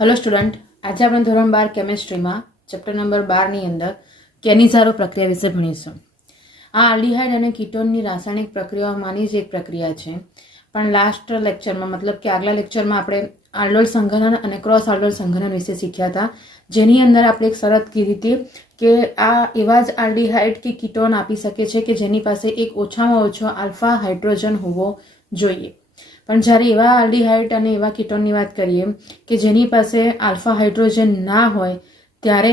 Hello student, आज આપણે ધોરણ 12 કેમેસ્ટ્રીમાં ચેપ્ટર નંબર 12 ની અંદર કેનિઝારો પ્રક્રિયા વિશે ભણીશું। આ આલ્ડીહાઇડ અને કીટોનની રાસાયણિક પ્રક્રિયાઓમાંની જ એક પ્રક્રિયા છે, પણ લાસ્ટ લેક્ચરમાં મતલબ કે આગલા લેક્ચરમાં આપણે આલ્ડોલ સંઘનન અને ક્રોસ આલ્ડોલ સંઘનન વિશે શીખ્યા હતા, જેની અંદર આપણે એક શરત કીધી હતી કે આ એવા જ આલ્ડીહાઇડ કે કીટોન આપી શકે છે કે જેની પાસે એક ઓછામાં ઓછો આલ્ફા હાઇડ્રોજન હોવો જોઈએ। પણ જ્યારે એવા આલ્ડીહાઇડ અને એવા કીટોનની વાત કરીએ કે જેની પાસે આલ્ફા હાઇડ્રોજન ના હોય ત્યારે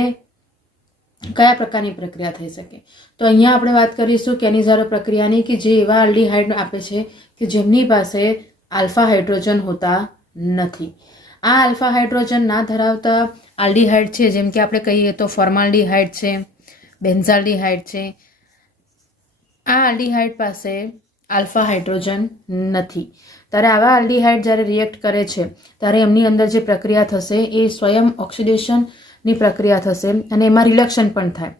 કયા પ્રકારની પ્રક્રિયા થઈ શકે? તો અહીંયા આપણે વાત કરીશું કેનિઝારો પ્રક્રિયાની કે જે એવા આલ્ડીહાઇડ આપે છે કે જેમની પાસે આલ્ફા હાઇડ્રોજન હોતા નથી। આ આલ્ફા હાઇડ્રોજન ના ધરાવતા આલ્ડીહાઇડ છે, જેમ કે આપણે કહીએ તો ફોર્માલ્ડીહાઇડ છે, બેન્ઝાલ્ડીહાઇડ છે। આ આલ્ડીહાઇડ પાસે આલ્ફા હાઇડ્રોજન નથી, ત્યારે આવા આલ્ડીહાઇડ જ્યારે રિએક્ટ કરે છે ત્યારે એમની અંદર જે પ્રક્રિયા થશે એ સ્વયં ઓક્સિડેશનની પ્રક્રિયા થશે અને એમાં રિડક્શન પણ થાય।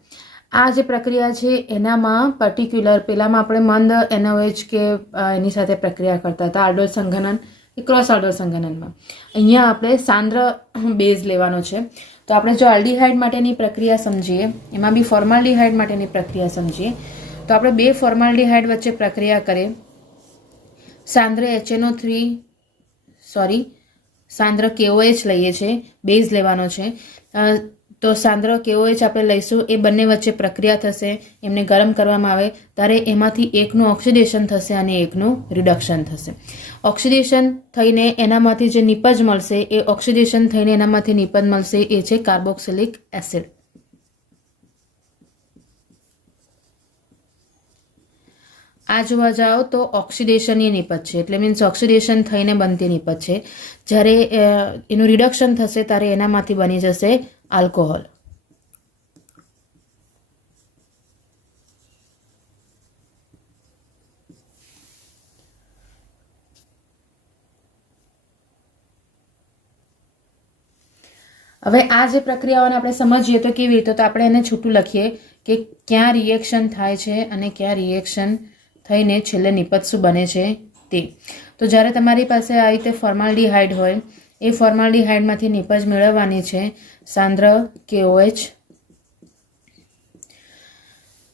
આ જે પ્રક્રિયા છે એનામાં પર્ટિક્યુલર પહેલામાં આપણે મંદ NOH કે એની સાથે પ્રક્રિયા કરતા હતા આલ્ડોલ સંઘનન કે ક્રોસ આલ્ડોલ સંઘનનમાં। અહીંયા આપણે સાંદ્ર બેઝ લેવાનો છે, તો આપણે જો આલ્ડીહાઇડ માટેની પ્રક્રિયા સમજીએ, એમાં બી ફોર્માલ્ડીહાઇડ માટેની પ્રક્રિયા સમજીએ તો આપણે બે ફોર્માલ્ડીહાઇડ વચ્ચે પ્રક્રિયા કરીએ। સાંદ્ર સાંદ્ર KOH લઈએ છીએ, બેઝ લેવાનો છે, તો સાંદ્ર KOH આપણે લઈશું, એ બંને વચ્ચે પ્રક્રિયા થશે, એમને ગરમ કરવામાં આવે ત્યારે એમાંથી એકનું ઓક્સિડેશન થશે અને એકનું રિડક્શન થશે। ઓક્સિડેશન થઈને એનામાંથી જે નિપજ મળશે એ ઓક્સિડેશન થઈને એનામાંથી નિપજ મળશે એ છે કાર્બોક્સિલિક એસિડ। આ જોવા જાઓ તો ઓક્સિડેશનની નિપજ છે, એટલે મીન્સ ઓક્સિડેશન થઈને બનતી નિપજ છે। જ્યારે એનું રિડક્શન થશે ત્યારે એનામાંથી બની જશે આલ્કોહોલ। હવે આ જે પ્રક્રિયાઓને આપણે સમજીએ તો કેવી રીતે, તો આપણે એને છૂટું લખીએ કે ક્યાં રિએક્શન થાય છે અને ક્યાં રિએક્શન થઈને છેલ્લે નિપજ શું બને છે તે। તો જ્યારે તમારી પાસે આ રીતે ફોર્માલ્ડીહાઇડ હોય, એ ફોર્માલ્ડીહાઇડમાંથી નિપજ મેળવવાની છે સાંદ્ર KOH।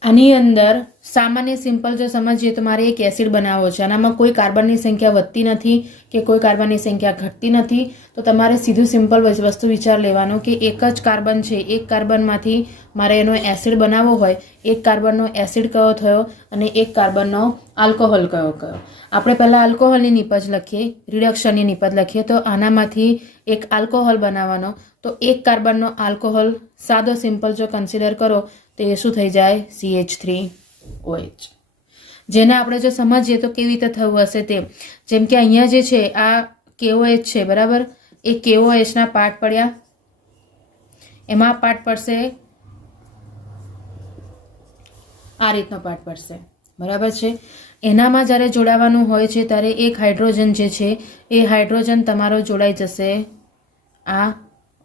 આની અંદર સામાન્ય સિમ્પલ જો સમજીએ તો મારે એક એસિડ બનાવવો છે, આનામાં કોઈ કાર્બનની સંખ્યા વધતી નથી કે કોઈ કાર્બનની સંખ્યા ઘટતી નથી, તો તમારે સીધું સિમ્પલ વસ્તુ વિચાર લેવાનું કે એક જ કાર્બન છે, એક કાર્બનમાંથી મારે એનો એસિડ બનાવવો હોય, એક કાર્બનનો એસિડ કયો થયો અને એક કાર્બનનો આલ્કોહોલ કયો કયો। આપણે પહેલાં આલ્કોહોલની નિપજ લખીએ, રિડક્શનની નિપજ લખીએ, તો આનામાંથી એક આલ્કોહોલ બનાવવાનો, તો એક કાર્બનનો આલ્કોહોલ સાદો સિમ્પલ જો કન્સિડર કરો તો એ શું થઈ જાય CH3OH। જેને આપણે જો સમજીએ તો કેવી રીતે થવું હશે તે, જેમ કે અહીંયા જે છે આ KOH છે બરાબર, એ KOHના પાર્ટ પડ્યા, એમાં પાર્ટ પડશે આ રીતનો પાર્ટ પડશે બરાબર છે। એનામાં જ્યારે જોડાવાનું હોય છે ત્યારે એક હાઇડ્રોજન જે છે એ હાઇડ્રોજન તમારો જોડાઈ જશે આ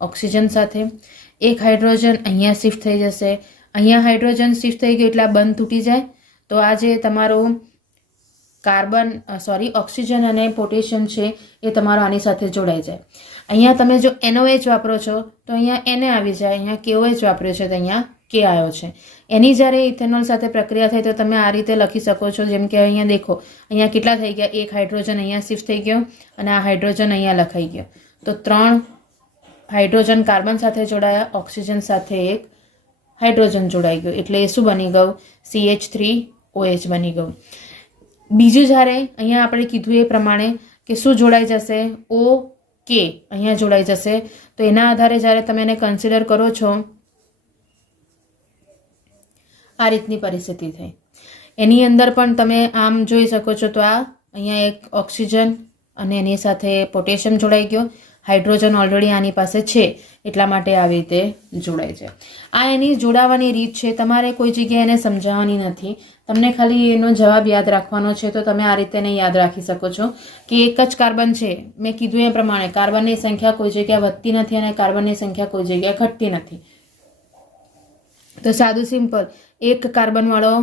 ઓક્સિજન સાથે, એક હાઇડ્રોજન અહીંયા શિફ્ટ થઈ જશે, અહીંયા હાઇડ્રોજન શિફ્ટ થઈ ગયું એટલે આ બંધ તૂટી જાય, તો આ જે તમારું ઓક્સિજન અને પોટેશિયમ છે એ તમારો આની સાથે જોડાઈ જાય। અહીંયા તમે જો NOH વાપરો છો તો અહીંયા Na આવી જાય, અહીંયા KOH વાપર્યો છે તો અહીંયા K આવ્યો છે। એની જ્યારે ઇથેનોલ સાથે પ્રક્રિયા થઈ તો તમે આ રીતે લખી શકો છો, જેમ કે અહીંયા દેખો, અહીંયા કેટલા થઈ ગયા, એક હાઇડ્રોજન અહીંયા શિફ્ટ થઈ ગયો અને આ હાઇડ્રોજન અહીંયા લખાઈ ગયો, તો 3 હાઇડ્રોજન કાર્બન સાથે જોડાયા, ઓક્સિજન સાથે એક હાઇડ્રોજન જોડાઈ ગયું, એટલે એ શું બની ગયું CH3OH બની ગયું। બીજું જ્યારે અહીંયા આપણે કીધું એ પ્રમાણે કે શું જોડાઈ જશે OK અહીંયા જોડાઈ જશે, તો એના આધારે જ્યારે તમે એને કન્સિડર કરો છો આ રીતની પરિસ્થિતિ થઈ। એની અંદર પણ તમે આમ જોઈ શકો છો, તો આ અહીંયા એક ઓક્સિજન અને એની સાથે પોટેશિયમ જોડાઈ ગયો, હાઇડ્રોજન ઓલરેડી આની પાસે છે એટલા માટે આવી રીતે જોડાય છે। આ એની જોડાવાની રીત છે, તમારે કોઈ જગ્યાએ એને સમજાવવાની નથી, તમને ખાલી એનો જવાબ યાદ રાખવાનો છે, તો તમે આ રીતે એને યાદ રાખી શકો છો કે એક જ કાર્બન છે, મેં કીધું એ પ્રમાણે કાર્બનની સંખ્યા કોઈ જગ્યાએ વધતી નથી અને કાર્બનની સંખ્યા કોઈ જગ્યાએ ઘટતી નથી, તો સાદું સિમ્પલ એક કાર્બનવાળો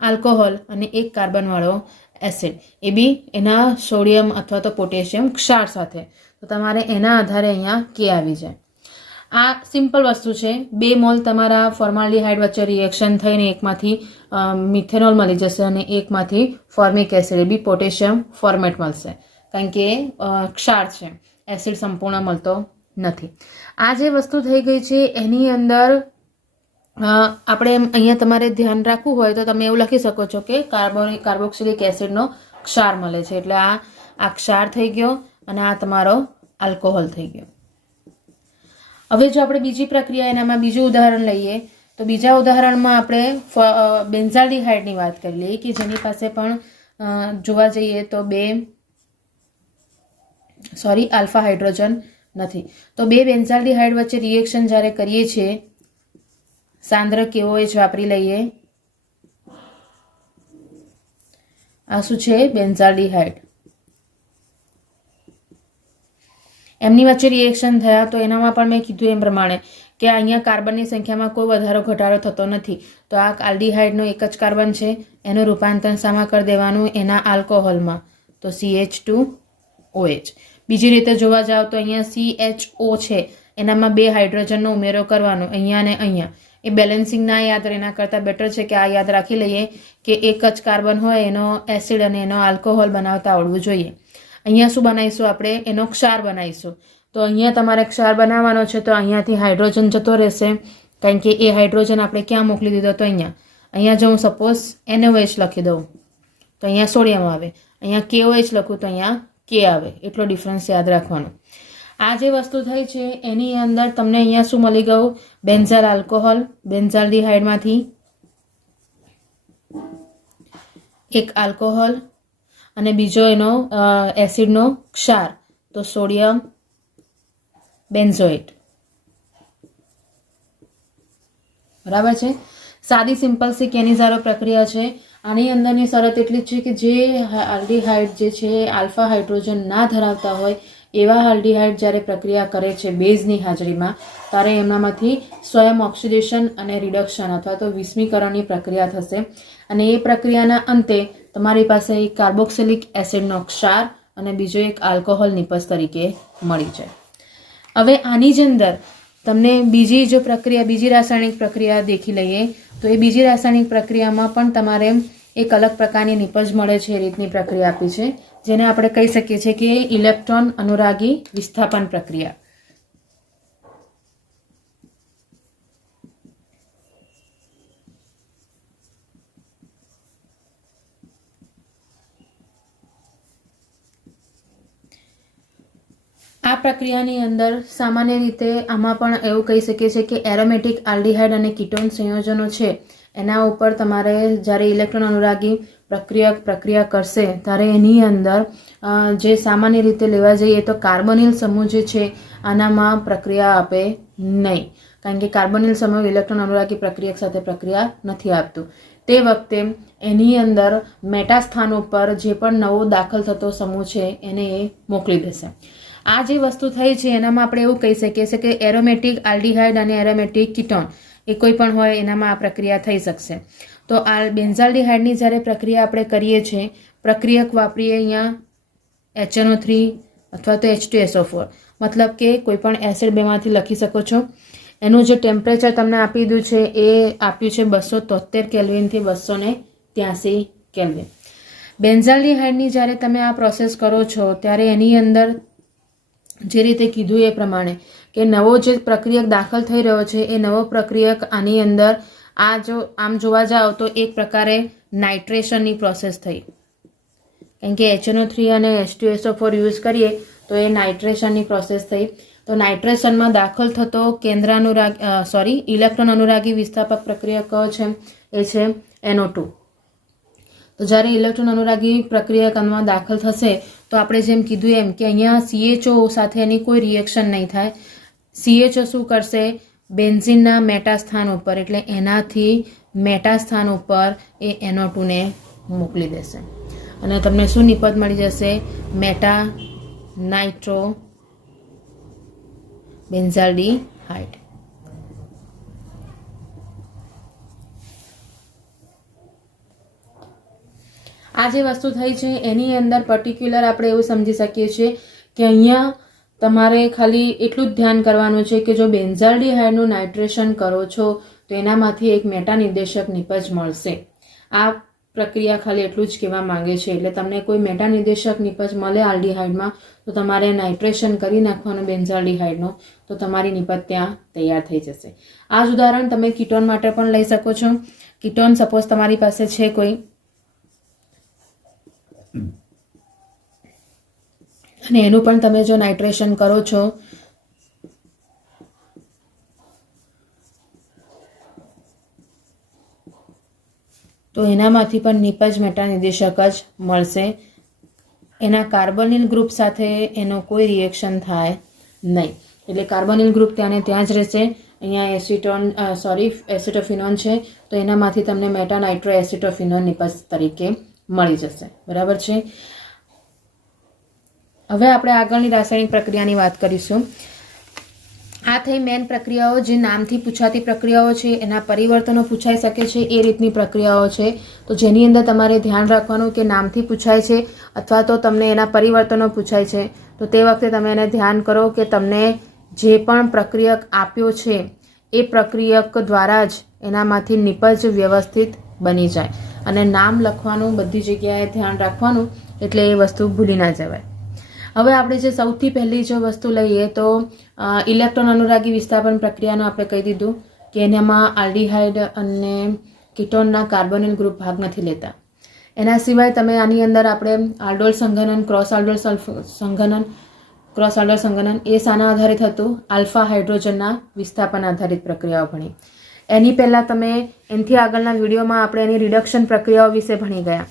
આલ્કોહોલ અને એક કાર્બનવાળો એસિડ, એ બી એના સોડિયમ અથવા તો પોટેશિયમ ક્ષાર સાથે, તો તમારે એના આધારે અહીંયા કે આવી જાય. આ સિમ્પલ વસ્તુ છે. 2 મોલ તમારા ફોર્માલ્ડીહાઇડ વચ્ચે રિએક્શન થઈને એકમાંથી મિથેનોલ મળી જશે અને એકમાંથી ફોર્મિક એસિડ બી પોટેશિયમ ફોર્મેટ મળશે, કારણ કે ક્ષાર છે, એસિડ સંપૂર્ણ મળતો નથી. આ જે વસ્તુ થઈ ગઈ છે એની અંદર આપણે અહીંયા તમારે ધ્યાન રાખવું હોય તો તમે એવું લખી શકો છો કે કાર્બોક્સિલિક એસિડનો ક્ષાર મળે છે, એટલે આ ક્ષાર થઈ ગયો અને આ તમારો આલ્કોહોલ થઈ ગયો. હવે જો આપણે બીજી પ્રક્રિયા એનામાં બીજું ઉદાહરણ લઈએ તો બીજા ઉદાહરણમાં આપણે બેન્ઝાલ્ડીહાઇડની વાત કરી લઈએ કે જેની પાસે પણ જોવા જઈએ તો આલ્ફા હાઇડ્રોજન નથી. તો 2 બેન્ઝાલ્ડીહાઇડ વચ્ચે રિએક્શન જ્યારે કરીએ છીએ, સાંદ્ર KOH વાપરી લઈએ. આ શું છે? બેન્ઝાલ્ડીહાઇડ. એમની વચ્ચે રિએક્શન થયા તો એનામાં પણ મેં કીધું એમ પ્રમાણે કે અહીંયા કાર્બનની સંખ્યામાં કોઈ વધારો ઘટાડો થતો નથી. તો આ આલ્ડીહાઇડનો એક જ કાર્બન છે, એનું રૂપાંતર શામાં કરી દેવાનું? એના આલ્કોહોલમાં, તો CH2OH. બીજી રીતે જોવા જાવ તો અહીંયા CHO છે, એનામાં 2 હાઇડ્રોજનનો ઉમેરો કરવાનો અહીંયા ને અહીંયા. એ બેલેન્સિંગ ના યાદ રહે, એના કરતાં બેટર છે કે આ યાદ રાખી લઈએ કે એક જ કાર્બન હોય એનો એસિડ અને એનો આલ્કોહોલ બનાવતા આવડવું જોઈએ. અહીંયા શું બનાવીશું આપણે? એનો ક્ષાર બનાવીશું. તો અહીંયા તમારે ક્ષાર બનાવવાનો છે તો અહીંયાથી હાઇડ્રોજન જતો રહેશે, કારણ કે એ હાઇડ્રોજન આપણે ક્યાં મોકલી દીધો? તો અહીંયા જો હું સપોઝ NOH લખી દઉં તો અહીંયા સોડિયમ આવે, અહીંયા KOH લખું તો અહીંયા K આવે. એટલો ડિફરન્સ યાદ રાખવાનો. આ જે વસ્તુ થઈ છે એની અંદર તમને અહીંયા શું મળી ગયું? બેન્ઝાલ આલ્કોહોલ, બેન્ઝાલ્ડીહાઇડમાંથી એક આલ્કોહોલ અને બીજો એનો એસિડનો ક્ષાર, તો સોડિયમ બેન્ઝોએટ. બરાબર છે. સાદી સિમ્પલ સી કેનિઝારો પ્રક્રિયા છે. આની અંદરની શરત એટલી જ છે કે જે આલ્ડીહાઇડ જે છે આલ્ફા હાઇડ્રોજન ના ધરાવતા હોય એવા આલ્ડીહાઇડ જ્યારે પ્રક્રિયા કરે છે બેઝની હાજરીમાં, ત્યારે એમનામાંથી સ્વયં ઓક્સિડેશન અને રિડક્શન અથવા તો વિસ્મીકરણની પ્રક્રિયા થશે અને એ પ્રક્રિયાના અંતે તમારી પાસે એક કાર્બોક્સિલિક એસિડનો ક્ષાર અને બીજો એક આલ્કોહોલ નિપજ તરીકે મળી જાય. હવે આની જ અંદર તમને બીજી રાસાયણિક પ્રક્રિયા દેખી લઈએ તો એ બીજી રાસાયણિક પ્રક્રિયામાં પણ તમારે એક અલગ પ્રકારની નિપજ મળે છે. એ રીતની પ્રક્રિયા આપી છે જેને આપણે કહી શકીએ છીએ કે ઇલેક્ટ્રોન અનુરાગી વિસ્થાપન પ્રક્રિયા. આ પ્રક્રિયાની અંદર સામાન્ય રીતે આમાં પણ એવું કહી શકીએ છીએ કે એરોમેટિક આલ્ડીહાઇડ અને કીટોન સંયોજનો છે એના ઉપર તમારે જ્યારે ઇલેક્ટ્રોન અનુરાગી પ્રક્રિયા કરશે ત્યારે એની અંદર જે સામાન્ય રીતે લેવા જઈએ તો કાર્બોનિલ સમૂહ જે છે આનામાં પ્રક્રિયા આપે નહીં, કારણ કે કાર્બોનિલ સમૂહ ઇલેક્ટ્રોન અનુરાગી પ્રક્રિયા સાથે પ્રક્રિયા નથી આપતું. તે વખતે એની અંદર મેટા સ્થાન ઉપર જે પણ નવો દાખલ થતો સમૂહ છે એને એ મોકલી દેશે. આ જે વસ્તુ થઈ છે એનામાં આપણે એવું કહી શકીએ છીએ કે એરોમેટિક આલ્ડીહાઇડ અને એરોમેટિક કીટોન એ કોઈ પણ હોય એનામાં આ પ્રક્રિયા થઈ શકશે. તો આ બેન્ઝાલ્ડીહાઇડની જ્યારે પ્રક્રિયા આપણે કરીએ છીએ, પ્રક્રિયક વાપરીએ અહીંયા HNO3 અથવા તો H2SO4, મતલબ કે કોઈ પણ એસિડ બેમાંથી લખી શકો છો. એનું જે ટેમ્પરેચર તમને આપી દીધું છે એ આપ્યું છે 273 કેલ્વિનથી 283 કેલ્વિન. બેન્ઝાલ્ડીહાઇડની જ્યારે તમે આ પ્રોસેસ કરો છો ત્યારે એની અંદર જે રીતે કીધું એ પ્રમાણે કે નવો જે પ્રક્રિયક દાખલ થઈ રહ્યો છે એ નવો પ્રક્રિયક આની અંદર જો આમ જોવા જાઓ તો એક પ્રકારે નાઇટ્રેશનની પ્રોસેસ થઈ, કારણ કે HNO3 અને H2SO4 યુઝ કરીએ તો એ નાઇટ્રેશનની પ્રોસેસ થઈ. તો નાઇટ્રેશનમાં દાખલ થતો ઇલેક્ટ્રોન અનુરાગી વિસ્થાપક પ્રક્રિયા કયો છે? એ છે NO2. તો જ્યારે ઇલેક્ટ્રોન અનુરાગી પ્રક્રિયકમાં દાખલ થશે તો આપણે જેમ કીધું એમ કે અહીંયા CHO સાથે એની કોઈ રિએક્શન નહીં થાય. CHO શું કરશે? બેન્ઝીનના મેટા સ્થાન ઉપર, એટલે એનાથી મેટા સ્થાન ઉપર એ NO2 ને મોકલી દેશે અને તમને શું નિપજ મળી જશે? Meta nitro benzaldehyde. આ જે વસ્તુ થઈ છે એની અંદર પર્ટિક્યુલર આપણે એવું સમજી શકીએ છીએ કે અહીંયા તમારે ખાલી એટલું જ ધ્યાન કરવાનું છે કે જો બેન્ઝાલ્ડિહાઇડનું નાઇટ્રેશન કરો છો તો એનામાંથી એક મેટા નિર્દેશક નિપજ મળશે. આ પ્રક્રિયા ખાલી એટલું જ કહેવા માંગે છે. એટલે તમને કોઈ મેટા નિર્દેશક નિપજ મળે આલ્ડિહાઇડમાં તો તમારે નાઇટ્રેશન કરી નાખવાનું બેન્ઝાલ્ડિહાઇડનું, તો તમારી નિપજ ત્યાં તૈયાર થઈ જશે. આ જ ઉદાહરણ તમે કીટોન માટે પણ લઈ શકો છો. કીટોન સપોઝ તમારી પાસે છે કોઈ, અને એનું પણ તમે જો નાઇટ્રેશન કરો છો તો એનામાંથી પણ નિપજ મેટા નિર્દેશક જ મળશે. એના કાર્બોનિલ ગ્રુપ સાથે એનો કોઈ રિએક્શન થાય નહીં. એટલે કાર્બોનિલ ગ્રુપ ત્યાં ત્યાં જ રહેશે. અહીંયા એસિટોફિનોન છે તો એનામાંથી તમને મેટા નાઇટ્રો એસિટોફિનોન નિપજ તરીકે મળી જશે. બરાબર છે. હવે આપણે આગળની રાસાયણિક પ્રક્રિયાની વાત કરીશું. આ થઈ મેન પ્રક્રિયાઓ, જે નામથી પૂછાતી પ્રક્રિયાઓ છે, એના પરિવર્તનો પૂછાઈ શકે છે એ રીતની પ્રક્રિયાઓ છે. તો જેની અંદર તમારે ધ્યાન રાખવાનું કે નામથી પૂછાય છે અથવા તો તમને એના પરિવર્તનો પૂછાય છે, તો તે વખતે તમે એને ધ્યાન કરો કે તમને જે પણ પ્રક્રિયક આપ્યો છે એ પ્રક્રિયક દ્વારા જ એનામાંથી નિપજ વ્યવસ્થિત બની જાય. અને નામ લખવાનું બધી જગ્યાએ ધ્યાન રાખવાનું, એટલે એ વસ્તુ ભૂલી ના જવાય. હવે આપણે જે સૌથી પહેલી જો વસ્તુ લઈએ તો ઇલેક્ટ્રોન અનુરાગી વિસ્થાપન પ્રક્રિયાનું આપણે કહી દીધું કે એનામાં આલ્ડિહાઇડ અને કીટોનના કાર્બોનિલ ગ્રુપ ભાગ નથી લેતા. એના સિવાય તમે આની અંદર આપણે આલ્ડોલ સંઘનન, ક્રોસ આલ્ડોલ સંઘનન, ક્રોસ આલ્ડોલ સંઘનન એ શાના આધારિત હતું? આલ્ફા હાઇડ્રોજનના વિસ્થાપન આધારિત પ્રક્રિયાઓ ભણી. એની પહેલાં તમે એનાથી આગળના વિડીયોમાં આપણે એની રિડક્શન પ્રક્રિયાઓ વિશે ભણી ગયા,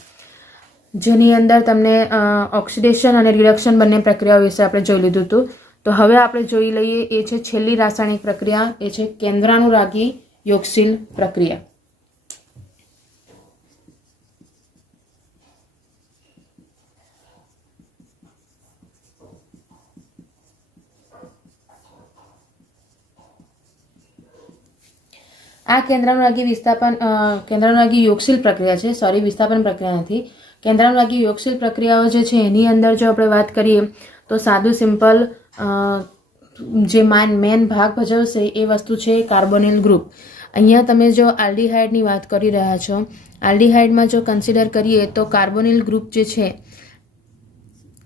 જેની અંદર તમને ઓક્સિડેશન અને રિડક્શન બંને પ્રક્રિયાઓ વિશે આપણે જોઈ લીધું હતું. તો હવે આપણે જોઈ લઈએ એ છે છેલ્લી રાસાયણિક પ્રક્રિયા, એ છે કેન્દ્રાનુરાગી યોગશીલ પ્રક્રિયા. આ કેન્દ્રાનુરાગી યોગશીલ પ્રક્રિયા છે. સોરી, વિસ્થાપન પ્રક્રિયા નથી. કેન્દ્રાનુરાગી યોગશીલ પ્રક્રિયાઓ જે છે એની અંદર જો આપણે વાત કરીએ તો સાદું સિમ્પલ જે મેન ભાગ ભજવશે એ વસ્તુ છે કાર્બોનિલ ગ્રુપ. અહીંયા તમે જો આલ્ડિહાઇડની વાત કરી રહ્યા છો, આલ્ડિહાઇડમાં જો કન્સિડર કરીએ તો કાર્બોનિલ ગ્રુપ જે છે,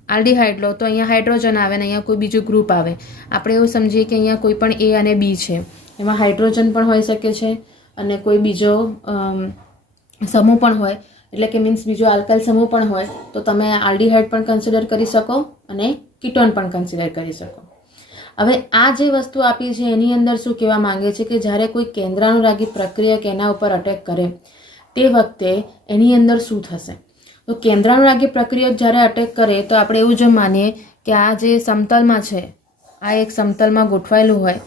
આલ્ડિહાઇડ લો તો અહીંયા હાઇડ્રોજન આવે ને અહીંયા કોઈ બીજું ગ્રુપ આવે. આપણે એવું સમજીએ કે અહીંયા કોઈ પણ A અને B છે, એમાં હાઇડ્રોજન પણ હોઈ શકે છે અને કોઈ બીજો સમૂહ પણ હોય, એટલે કે મીન્સ બીજો આલ્કાઇલ સમૂહ પણ હોય, તો તમે આલ્ડિહાઇડ પણ કન્સિડર કરી શકો અને કીટોન પણ કન્સિડર કરી શકો. હવે આ જે વસ્તુ આપી છે એની અંદર શું કહેવા માંગે છે કે જ્યારે કોઈ કેન્દ્રાનુરાગી પ્રક્રિયક એના ઉપર અટેક કરે તે વખતે એની અંદર શું થશે? તો કેન્દ્રાનુરાગી પ્રક્રિયક જ્યારે અટેક કરે તો આપણે એવું જ માનીએ કે આ જે સમતલમાં છે, આ એક સમતલમાં ગોઠવાયેલું હોય,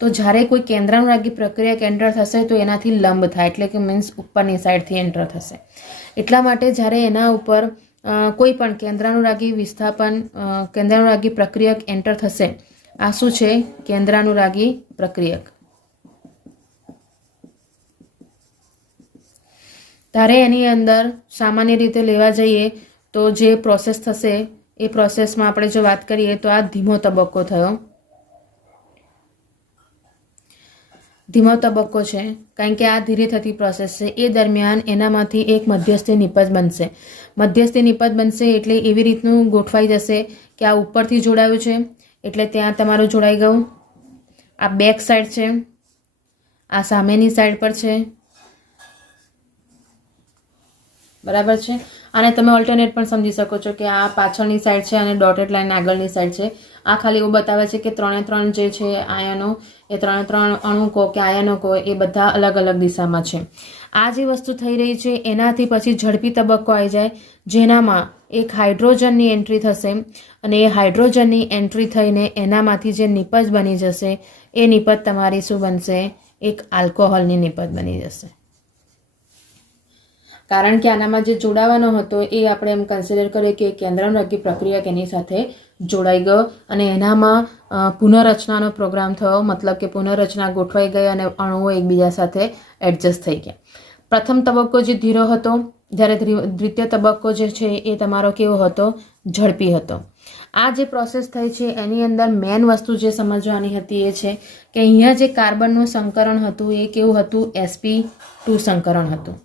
તો જ્યારે કોઈ કેન્દ્રાનુરાગી પ્રક્રિયક એન્ટર થશે તો એનાથી લંબ થાય, એટલે કે મીન્સ ઉપરની સાઈડથી એન્ટર થશે. એટલા માટે જ્યારે એના ઉપર કોઈ પણ કેન્દ્રાનુરાગી પ્રક્રિયક એન્ટર થશે, આ શું છે? કેન્દ્રાનુરાગી પ્રક્રિયક. ત્યારે એની અંદર સામાન્ય રીતે લેવા જઈએ તો જે પ્રોસેસ થશે એ પ્રોસેસમાં આપણે જો વાત કરીએ તો આ ધીમો તબક્કો થયો. ધીમો તબક્કો છે કારણ કે આ ધીરે થતી પ્રોસેસ છે. એ દરમિયાન એનામાંથી એક મધ્યસ્થી નિપજ બનશે. મધ્યસ્થી નિપજ બનશે એટલે એવી રીતનું ગોઠવાઈ જશે કે આ ઉપરથી જોડાયું છે એટલે ત્યાં તમારું જોડાઈ ગયું, આ બેક સાઈડ છે, આ સામેની સાઈડ પર છે. બરાબર છે. આને તમે ઓલ્ટરનેટ પણ સમજી શકો છો કે આ પાછળની સાઈડ છે અને ડોટેડ લાઈન આગળની સાઈડ છે. આ ખાલી એવું બતાવે છે કે 3 જે છે આયનો, એ 3 અણુ કહો કે આયનો કહો, એ બધા અલગ અલગ દિશામાં છે. આ જે વસ્તુ થઈ રહી છે એનાથી પછી ઝડપી તબક્કો આવી જાય, જેનામાં એક હાઇડ્રોજનની એન્ટ્રી થશે અને એ હાઇડ્રોજનની એન્ટ્રી થઈને એનામાંથી જે નિપજ બની જશે એ નિપજ તમારી શું બનશે? એક આલ્કોહોલની નિપજ બની જશે. કારણ કે આનામાં જે જોડાવાનો હતો એ આપણે એમ કન્સિડર કરીએ કે કેન્દ્રાનુરાગી પ્રક્રિયક એની સાથે જોડાઈ ગયો અને એનામાં પુનઃરચનાનો પ્રોગ્રામ થયો, મતલબ કે પુનઃરચના ગોઠવાઈ ગઈ અને અણુઓ એકબીજા સાથે એડજસ્ટ થઈ ગયા. પ્રથમ તબક્કો જે ધીરો હતો, જ્યારે દ્વિતીય તબક્કો જે છે એ તમારો કેવો હતો? ઝડપી હતો. આ જે પ્રોસેસ થઈ છે એની અંદર મેન વસ્તુ જે સમજવાની હતી એ છે કે અહીંયા જે કાર્બનનું સંકરણ હતું એ કેવું હતું, sp2 સંકરણ હતું.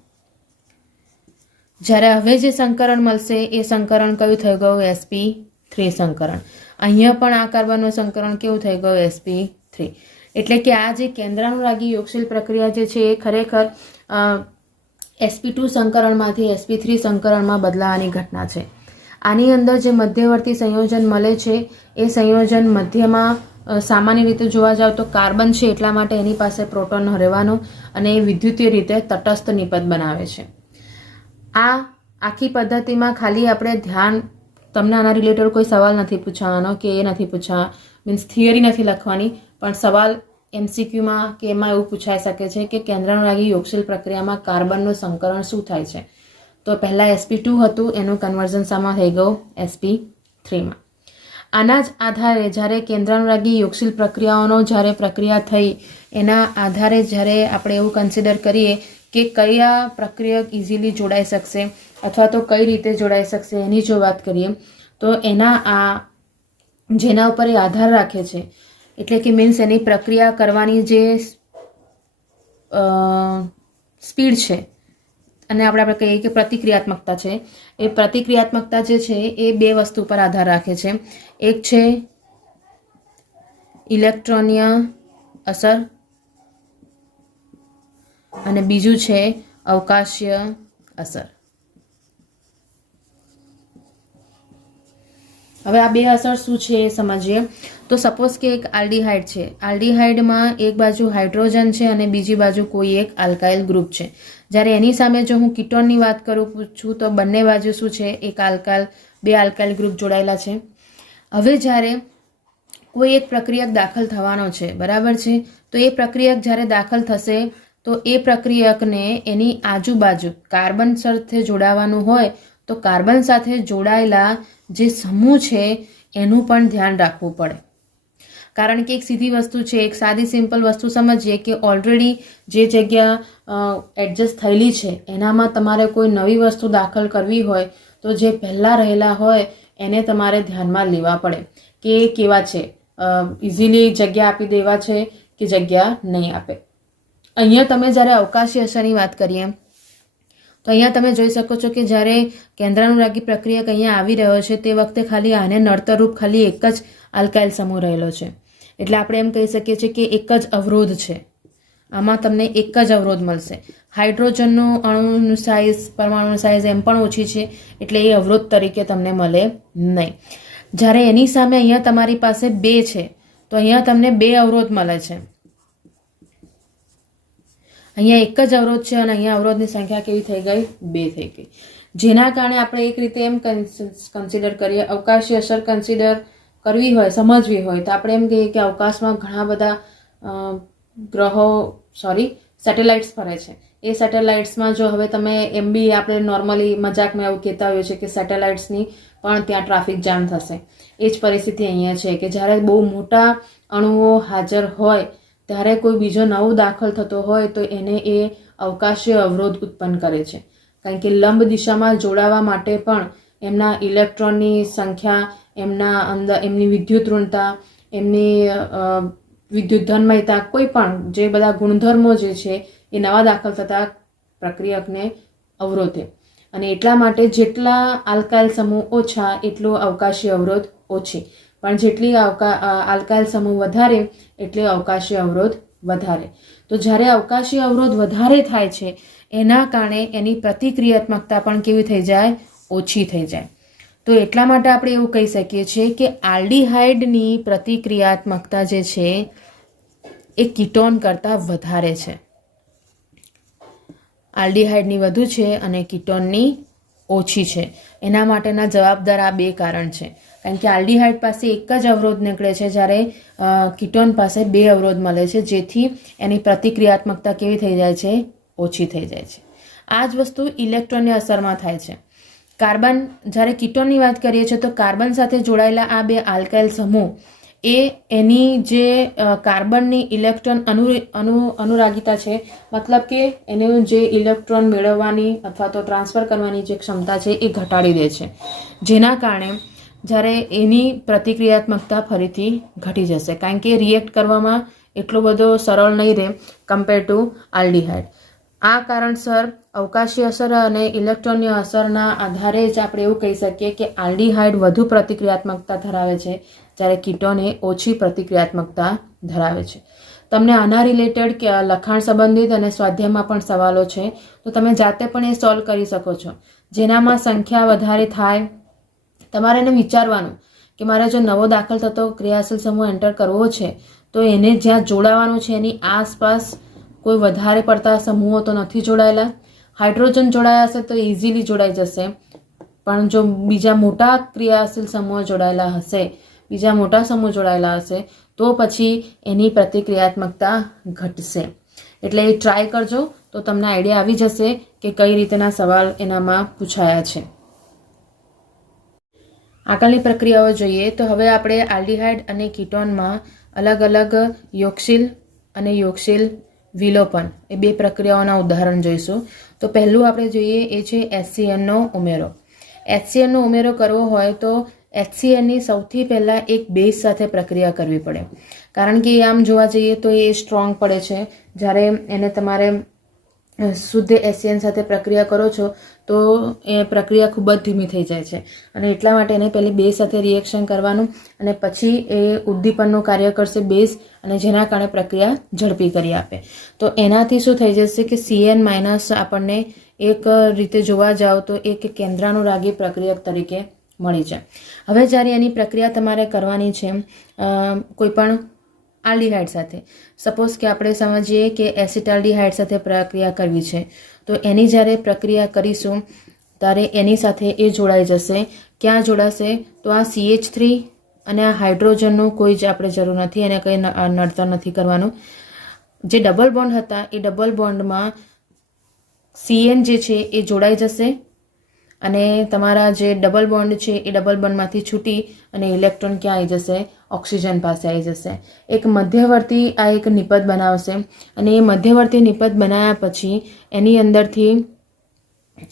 જ્યારે હવે જે સંકરણ મળશે એ સંકરણ કયું થઈ ગયું, sp3 સંકરણ. અહીંયા પણ આ કાર્બનનું સંકરણ કેવું થઈ ગયું, sp3. એટલે કે આ જે કેન્દ્રાનુરાગી યોગશીલ પ્રક્રિયા જે છે એ ખરેખર sp2 સંકરણમાંથી sp3 સંકરણમાં બદલાવાની ઘટના છે. આની અંદર જે મધ્યવર્તી સંયોજન મળે છે એ સંયોજન મધ્યમાં સામાન્ય રીતે જોવા જાવ તો કાર્બન છે એટલા માટે એની પાસે પ્રોટોન રહેવાનો અને એ વિદ્યુતીય રીતે તટસ્થ નિપજ બનાવે છે. આ આખી પદ્ધતિમાં ખાલી આપણે ધ્યાન, તમને આના રિલેટેડ કોઈ સવાલ નથી પૂછવાનો કે એ નથી પૂછવા, મીન્સ થિયરી નથી લખવાની, પણ સવાલ MCQમાં કે એમાં એવું પૂછાઈ શકે છે કે કેન્દ્રાનુરાગી યોગશીલ પ્રક્રિયામાં કાર્બનનું સંકરણ શું થાય છે. તો પહેલાં sp2 હતું, એનું કન્વર્ઝન શામાં થઈ ગયું, sp3માં. આના જ આધારે જ્યારે કેન્દ્રાનુરાગી યોગશીલ પ્રક્રિયાઓનો જ્યારે પ્રક્રિયા થઈ એના આધારે જ્યારે આપણે એવું કન્સિડર કરીએ કે કયા પ્રક્રિયક ઇઝીલી જોડાઈ શકશે અથવા તો કઈ રીતે જોડાઈ શકશે એની જો વાત કરીએ તો એના આ જેના ઉપર એ આધાર રાખે છે, એટલે કે મીન્સ એની પ્રક્રિયા કરવાની જે સ્પીડ છે અને આપણે કહીએ કે પ્રતિક્રિયાત્મકતા છે, એ પ્રતિક્રિયાત્મકતા જે છે એ બે વસ્તુ પર આધાર રાખે છે. એક છે ઇલેક્ટ્રોનીય અસર અને બીજું છે અવકાશીય અસર. હવે આ બે અસર શું છે એ સમજીએ. તો સપોઝ કે એક આલ્ડીહાઇડ છે, આલ્ડીહાઇડમાં એક બાજુ હાઇડ્રોજન છે અને બીજી બાજુ કોઈ એક આલ્કાઇલ ગ્રુપ છે. જ્યારે એની સામે જો હું કીટોનની વાત કરું છું તો બંને બાજુ શું છે, એક બે આલ્કાઇલ ગ્રુપ જોડાયેલા છે. હવે જ્યારે કોઈ એક પ્રક્રિયક દાખલ થવાનો છે, બરાબર છે, તો એ પ્રક્રિયક જ્યારે દાખલ થશે તો એ પ્રક્રિયકને એની આજુબાજુ કાર્બન સાથે જોડાવાનું હોય તો કાર્બન સાથે જોડાયેલા જે સમૂહ છે એનું પણ ધ્યાન રાખવું પડે. કારણ કે એક સીધી વસ્તુ છે, એક સાદી સિમ્પલ વસ્તુ સમજીએ કે ઓલરેડી જે જગ્યા એડજસ્ટ થયેલી છે એનામાં તમારે કોઈ નવી વસ્તુ દાખલ કરવી હોય તો જે પહેલાં રહેલા હોય એને તમારે ધ્યાનમાં લેવા પડે કે કેવા છે, ઇઝીલી જગ્યા આપી દેવા છે કે જગ્યા નહીં આપે. અહીંયા તમે જ્યારે અવકાશી અસરની વાત કરીએ તો અહીંયા તમે જોઈ શકો છો કે જ્યારે કેન્દ્રાનુરાગી પ્રક્રિયક અહીંયા આવી રહ્યો છે તે વખતે ખાલી આને નડતરરૂપ ખાલી એક જ આલ્કાઇલ સમૂહ રહેલો છે. એટલે આપણે એમ કહી શકીએ છીએ કે એક જ અવરોધ છે, આમાં તમને એક જ અવરોધ મળશે. હાઇડ્રોજનનું અણુનું સાઇઝ, પરમાણુની સાઇઝ એમ પણ ઓછી છે એટલે એ અવરોધ તરીકે તમને મળે નહીં. જ્યારે એની સામે અહીંયા તમારી પાસે બે છે તો અહીંયા તમને બે અવરોધ મળે છે. અહીંયા એક જ અવરોધ છે અને અહીંયા અવરોધની સંખ્યા કેવી થઈ ગઈ, બે થઈ ગઈ. જેના કારણે આપણે એક રીતે એમ કન્સિડર કરીએ, અવકાશી અસર કન્સિડર કરવી હોય, સમજવી હોય તો આપણે એમ કહીએ કે અવકાશમાં ઘણા બધા સેટેલાઇટ્સ ફરે છે. એ સેટેલાઇટ્સમાં જો હવે તમે એમ બી આપણે નોર્મલી મજાકમાં એવું કહેતા હોઈએ છીએ કે સેટેલાઇટ્સની પણ ત્યાં ટ્રાફિક જામ થશે. એ જ પરિસ્થિતિ અહીંયા છે કે જ્યારે બહુ મોટા અણુઓ હાજર હોય ત્યારે કોઈ બીજો નવો દાખલ થતો હોય તો એને એ અવકાશીય અવરોધ ઉત્પન્ન કરે છે. કારણ કે લંબ દિશામાં જોડાવા માટે પણ એમના ઇલેક્ટ્રોનની સંખ્યા, એમના અંદર એમની વિદ્યુત ઋણતા, એમની વિદ્યુત ધનમયતા, કોઈ પણ જે બધા ગુણધર્મો જે છે એ નવા દાખલ થતા પ્રક્રિયકને અવરોધે. અને એટલા માટે જેટલા આલ્કાઇલ સમૂહ ઓછા એટલો અવકાશી અવરોધ ઓછી, પણ જેટલી આલ્કાઇલ સમૂહ વધારે એટલે અવકાશી અવરોધ વધારે. તો જ્યારે અવકાશી અવરોધ વધારે થાય છે એના કારણે એની પ્રતિક્રિયાત્મકતા પણ કેવી થઈ જાય, ઓછી થઈ જાય. તો એટલા માટે આપણે એવું કહી શકીએ છીએ કે આલ્ડીહાઇડની પ્રતિક્રિયાત્મકતા જે છે એ કીટોન કરતાં વધારે છે. આલ્ડીહાઇડની વધુ છે અને કીટોનની ઓછી છે. એના માટેના જવાબદાર આ બે કારણ છે. કારણ કે આલ્ડીહાઇડ પાસે એક જ અવરોધ નીકળે છે જ્યારે કીટોન પાસે બે અવરોધ મળે છે, જેથી એની પ્રતિક્રિયાત્મકતા કેવી થઈ જાય છે, ઓછી થઈ જાય છે. આ જ વસ્તુ ઇલેક્ટ્રોનની અસરમાં થાય છે. કાર્બન, જ્યારે કીટોનની વાત કરીએ છીએ તો કાર્બન સાથે જોડાયેલા આ બે આલ્કાઇલ સમૂહ એ એની જે કાર્બનની ઇલેક્ટ્રોન અનુરાગિતા છે, મતલબ કે એનું જે ઇલેક્ટ્રોન મેળવવાની અથવા તો ટ્રાન્સફર કરવાની જે ક્ષમતા છે એ ઘટાડી દે છે. જેના કારણે જ્યારે એની પ્રતિક્રિયાત્મકતા ફરીથી ઘટી જશે, કારણ કે રિએક્ટ કરવામાં એટલો બધો સરળ નહીં રહે કમ્પેર ટુ આલ્ડીહાઇડ. આ કારણસર અવકાશી અસર અને ઇલેક્ટ્રોનની અસરના આધારે જ આપણે એવું કહી શકીએ કે આલ્ડીહાઇડ વધુ પ્રતિક્રિયાત્મકતા ધરાવે છે, જ્યારે કીટોન એ ઓછી પ્રતિક્રિયાત્મકતા ધરાવે છે. તમને આના રિલેટેડ કે લખાણ સંબંધિત અને સ્વાધ્યાયમાં પણ સવાલો છે, તો તમે જાતે પણ એ સોલ્વ કરી શકો છો. જેનામાં સંખ્યા વધારે થાય તમારે એને વિચારવાનું કે મારે જો નવો દાખલ થતો ક્રિયાશીલ સમૂહ એન્ટર કરવો છે તો એને જ્યાં જોડાવાનું છે એની આસપાસ કોઈ વધારે પડતા સમૂહો તો નથી જોડાયેલા. હાઇડ્રોજન જોડાયા હશે તો ઇઝીલી જોડાઈ જશે, પણ જો બીજા મોટા ક્રિયાશીલ સમૂહો જોડાયેલા હશે, બીજા મોટા સમૂહ જોડાયેલા હશે તો પછી એની પ્રતિક્રિયાત્મકતા ઘટશે. એટલે એ ટ્રાય કરજો તો તમને આઈડિયા આવી જશે કે કઈ રીતના સવાલ એનામાં પૂછાયા છે. આગળની પ્રક્રિયાઓ જોઈએ તો હવે આપણે આલ્ડીહાઇડ અને કીટોનમાં અલગ અલગ યોગશીલ અને યોગશીલ વિલોપન એ બે પ્રક્રિયાઓના ઉદાહરણ જોઈશું. તો પહેલું આપણે જોઈએ એ છે HCnનો ઉમેરો. HCnનો ઉમેરો કરવો હોય તો HCnની સૌથી પહેલાં એક બેઝ સાથે પ્રક્રિયા કરવી પડે, કારણ કે આમ જોવા જઈએ તો એ સ્ટ્રોંગ પડે છે. જ્યારે એને તમારે શુદ્ધ HCn સાથે પ્રક્રિયા કરો છો તો એ પ્રક્રિયા ખૂબ જ ધીમી થઈ જાય છે, અને એટલા માટે એને પહેલી બેઝ સાથે રિએક્શન કરવાનું અને પછી એ ઉદ્દીપનનું કાર્ય કરશે બેઝ, અને જેના કારણે પ્રક્રિયા ઝડપી કરી આપે. તો એનાથી શું થઈ જશે કે Cn માઇનસ આપણને એક રીતે જોવા જાઓ તો એક કેન્દ્રાનુરાગી પ્રક્રિયક તરીકે મળી જાય. હવે જ્યારે એની પ્રક્રિયા તમારે કરવાની છે કોઈ પણ આલ્ડીહાઇડ સાથે, સપોઝ કે આપણે સમજીએ કે એસિટાલ્ડીહાઇડ સાથે પ્રક્રિયા કરવી છે, તો એની જ્યારે પ્રક્રિયા કરીશું ત્યારે એની સાથે એ જોડાઈ જશે. ક્યાં જોડાશે? તો આ CH3 અને આ હાઇડ્રોજનનું કોઈ જ આપણે જરૂર નથી, એને કંઈ નડતર નથી કરવાનું. જે ડબલ બોન્ડ હતા એ ડબલ બોન્ડમાં Cn જે છે એ જોડાઈ જશે, અને તમારા જે ડબલ બોન્ડ છે એ ડબલ બોન્ડમાંથી છૂટી અને ઇલેક્ટ્રોન ક્યાં આવી જશે? ઓક્સિજન પાસે આવી જશે. એક મધ્યવર્તી આ એક નિપજ બનાવશે, અને એ મધ્યવર્તી નિપજ બનાવ્યા પછી એની અંદરથી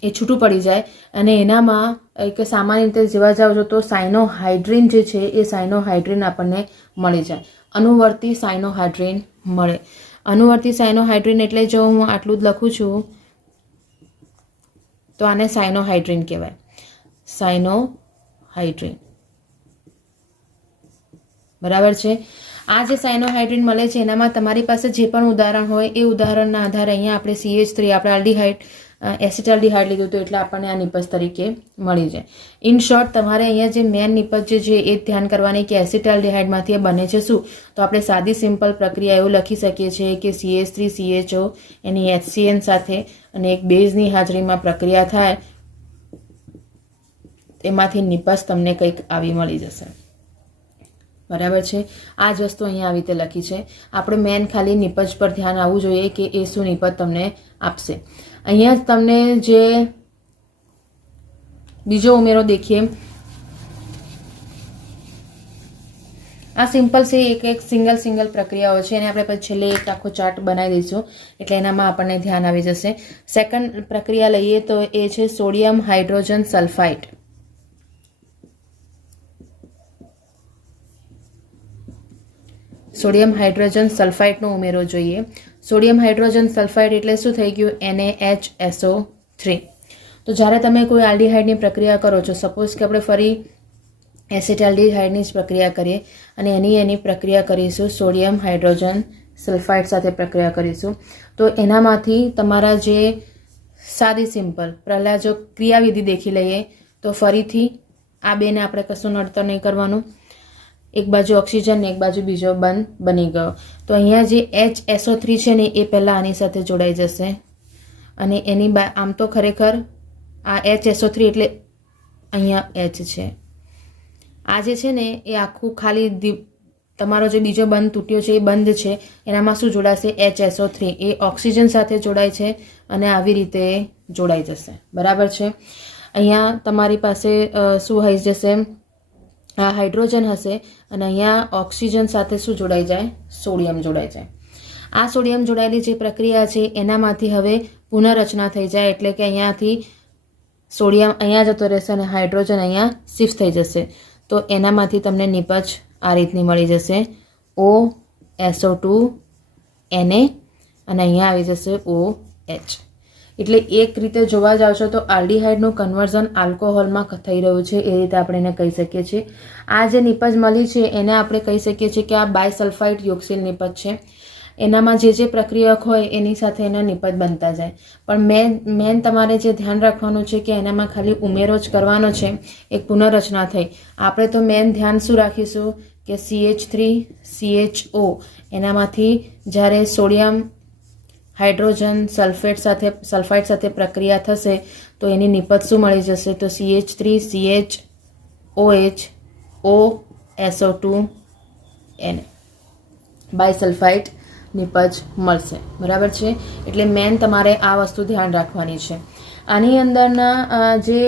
એ છૂટું પડી જાય, અને એનામાં એક સામાન્ય રીતે જોવા જાવ છો તો સાયનોહાઇડ્રીન જે છે એ સાયનોહાઇડ્રીન આપણને મળી જાય. અનુવર્તી સાયનોહાઇડ્રીન મળે. અનુવર્તી સાયનોહાઇડ્રીન એટલે જો હું આટલું જ લખું છું તો આને સાયનોહાઇડ્રીન કહેવાય. સાયનોહાઇડ્રીન, બરાબર છે. આ જે સાયનોહાઇડ્રીન મળે છે એનામાં તમારી પાસે જે પણ ઉદાહરણ હોય એ ઉદાહરણના આધારે અહીંયા આપણે CH3 આપણે આલ્ડીહાઇડ એસિટાલ્ડીહાઇડ લીધું હતું એટલે આપણને આ નિપજ તરીકે મળી જાય. ઇન શોર્ટ તમારે અહીંયા જે મેન નિપજ જે છે એ ધ્યાન કરવાની કે એસિટાલ્ડીહાઇડમાંથી બને છે શું? તો આપણે સાદી સિમ્પલ પ્રક્રિયા એવું લખી શકીએ છીએ કે CH3 CHO એની HCN સાથે અને એક બેઝની હાજરીમાં પ્રક્રિયા થાય, એમાંથી નિપજ તમને કંઈક આવી મળી જશે. બરાબર છે. આ જ વસ્તુ અહીંયા આવી રીતે લખી છે. આપણે મેન ખાલી નિપજ પર ધ્યાન આવવું જોઈએ કે એ શું નિપજ તમને આપશે. અહીંયા જ તમને જે બીજો ઉમેરો દેખીએ, આ સિમ્પલ છે, એક સિંગલ પ્રક્રિયાઓ છે, એને આપણે પછી છેલ્લે એક આખો ચાર્ટ બનાવી દઈશું એટલે એનામાં આપણને ધ્યાન આવી જશે. સેકન્ડ પ્રક્રિયા લઈએ તો એ છે sodium hydrogen sulphide. Sodium hydrogen સલ્ફાઇડનો ઉમેરો જોઈએ. સોડિયમ હાઇડ્રોજન સલ્ફાઇડ એટલે શું થઈ ગયું? NaHSO3. તો જ્યારે તમે કોઈ આલ્ડીહાઇડની પ્રક્રિયા કરો છો, સપોઝ કે આપણે ફરી એસિટાલ્ડીહાઇડની જ પ્રક્રિયા કરીએ અને એની પ્રક્રિયા કરીશું સોડિયમ હાઇડ્રોજન સલ્ફાઇડ સાથે પ્રક્રિયા કરીશું, તો એનામાંથી તમારા જે સાદી સિમ્પલ પહેલાં જો ક્રિયાવિધિ દેખી લઈએ તો ફરીથી આ બેને આપણે કશું નડતર નહીં કરવાનું. એક બાજુ ઓક્સિજન ને એક બાજુ બીજો બંધ બની ગયો. તો અહીંયા જે HSO3 છે ને એ પહેલાં આની સાથે જોડાઈ જશે, અને એની આમ તો ખરેખર આ HSO3 એટલે અહીંયા H છે. આ જે છે ને એ આખું ખાલી તમારો જે બીજો બંધ તૂટ્યો છે એ બંધ છે, એનામાં શું જોડાશે? HSO3. એ ઓક્સિજન સાથે જોડાય છે અને આવી રીતે જોડાઈ જશે. બરાબર છે. અહીંયા તમારી પાસે શું થઈ જશે? આ હાઇડ્રોજન હશે અને અહીંયા ઓક્સિજન સાથે શું જોડાઈ જાય? સોડિયમ જોડાઈ જાય. આ સોડિયમ જોડાયેલી જે પ્રક્રિયા છે એનામાંથી હવે પુનઃરચના થઈ જાય, એટલે કે અહીંયાથી સોડિયમ અહીંયા જતો રહેશે અને હાઇડ્રોજન અહીંયા શિફ્ટ થઈ જશે. તો એનામાંથી તમને નિપજ આ રીતની મળી જશે OSO2 Na અને અહીંયા આવી જશે OH. એટલે એક રીતે જોવા જાવ છો તો આલ્ડીહાઇડનું કન્વર્ઝન આલ્કોહોલમાં થઈ રહ્યું છે એ રીતે આપણે એને કહી શકીએ છીએ. આ જે નિપજ મળી છે એને આપણે કહી શકીએ છીએ કે આ બાયસલ્ફાઇડ યોક્સિલ નિપજ છે. એનામાં જે પ્રક્રિયક હોય એની સાથે એના નિપજ બનતા જાય. પણ મેન તમારે જે ધ્યાન રાખવાનું છે કે એનામાં ખાલી ઉમેરો જ કરવાનો છે, એક પુનઃરચના થઈ. આપણે તો મેન ધ્યાન શું રાખીશું કે CH3CHO એનામાંથી જ્યારે સોડિયમ હાઇડ્રોજન સલ્ફાઇડ સાથે પ્રક્રિયા થશે તો એની નિપજ શું મળી જશે તો CH3CHOH OSO2 Na બાયસલ્ફાઇડ નિપજ મળશે. બરાબર છે. એટલે મેન તમારે આ વસ્તુ ધ્યાન રાખવાની છે. આની અંદરના જે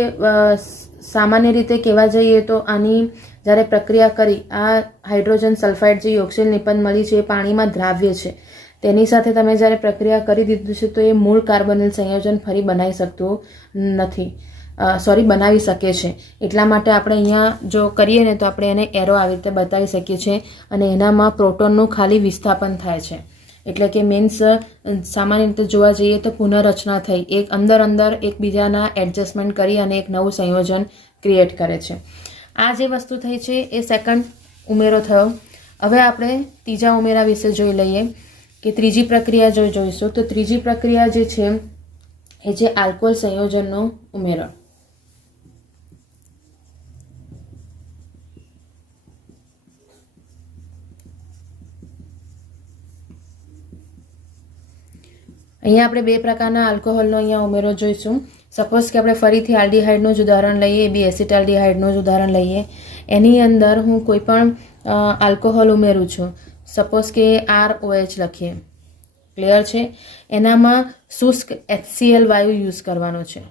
સામાન્ય રીતે કહેવા જઈએ તો આની જ્યારે પ્રક્રિયા કરી આ હાઇડ્રોજન સલ્ફાઇડ જે યોક્સિલ નિપજ મળી છે એ પાણીમાં દ્રાવ્ય છે. તેની સાથે તમે જ્યારે પ્રક્રિયા કરી દીધું છે તો એ મૂળ કાર્બોનિલ સંયોજન ફરી બનાવી શકતું નથી, બનાવી શકે છે. એટલા માટે આપણે અહીંયા જો કરીએ ને તો આપણે એને એરો આવી રીતે બતાવી શકીએ છીએ અને એનામાં પ્રોટોનનું ખાલી વિસ્થાપન થાય છે. એટલે કે મીન્સ સામાન્ય રીતે જોવા જઈએ તો પુનઃરચના થઈ, એક અંદર એકબીજાના એડજસ્ટમેન્ટ કરી અને એક નવું સંયોજન ક્રિએટ કરે છે. આ જે વસ્તુ થઈ છે એ સેકન્ડ ઉમેરો થયો. હવે આપણે ત્રીજા ઉમેરા વિશે જોઈ લઈએ કે ત્રીજી પ્રક્રિયા જોઈશું. તો ત્રીજી પ્રક્રિયા જે છે એ છે આલ્કોહોલ સંયોજનનો ઉમેરો. અહીંયા આપણે બે પ્રકારના આલ્કોહોલનો અહીંયા ઉમેરો જોઈશું. સપોઝ કે આપણે ફરીથી આલ્ડીહાઇડનું જ ઉદાહરણ લઈએ, બી એસિટાલ્ડીહાઇડનું જ ઉદાહરણ લઈએ. એની અંદર હું કોઈ પણ આલ્કોહોલ ઉમેરું છું. સપોઝ કે ROH લખીએ, ક્લિયર છે. એનામાં શુષ્ક HCl વાયુ યુઝ કરવાનો છે.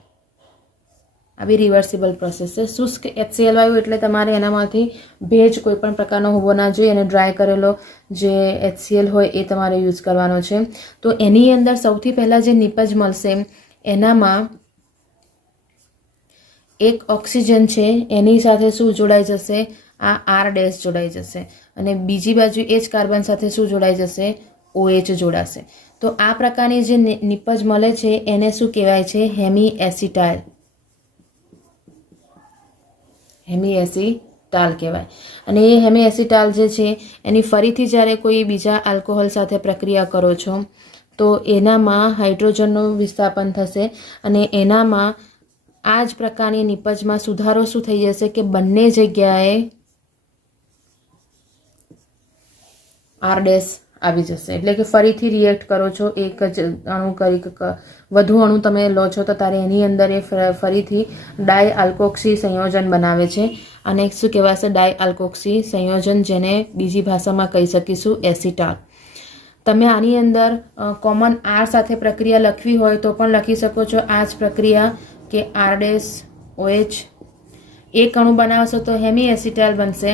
આવી રિવર્સિબલ પ્રોસેસ છે. શુષ્ક HCl વાયુ એટલે તમારે એનામાંથી ભેજ કોઈ પણ પ્રકારનો હોવો ના જોઈએ અને ડ્રાય કરેલો જે HCl હોય એ તમારે યુઝ કરવાનો છે. તો એની અંદર સૌથી પહેલાં જે નિપજ મળશે એનામાં એક ઓક્સિજન છે એની સાથે શું જોડાઈ જશે, આ R- જોડાઈ જશે અને બીજી બાજુ એ જ કાર્બન સાથે શું જોડાઈ જશે, OH જોડાશે. તો આ પ્રકારની જે નિપજ મળે છે એને શું કહેવાય છે, હેમી એસિટાલ કહેવાય. અને એ હેમી એસિટાલ જે છે એની ફરીથી જ્યારે કોઈ બીજા આલ્કોહોલ સાથે પ્રક્રિયા કરો છો તો એનામાં હાઇડ્રોજનનું વિસ્થાપન થશે અને એનામાં આ જ પ્રકારની નિપજમાં સુધારો શું થઈ જશે કે બંને જગ્યાએ R- આવી જશે. એટલે કે ફરીથી રિએક્ટ કરો છો, એક જ અણુ વધુ અણુ તમે લો છો તો તારે એની અંદર એ ફરીથી ડાય આલ્કોક્સી સંયોજન બનાવે છે અને શું કહેવાશે, ડાય આલ્કોક્સી સંયોજન, જેને બીજી ભાષામાં કહી શકીશું એસિટાલ. તમે આની અંદર કોમન R સાથે પ્રક્રિયા લખવી હોય તો પણ લખી શકો છો આ જ પ્રક્રિયા કે R-OH એક અણુ બનાવશો તો હેમી એસિટાલ બનશે.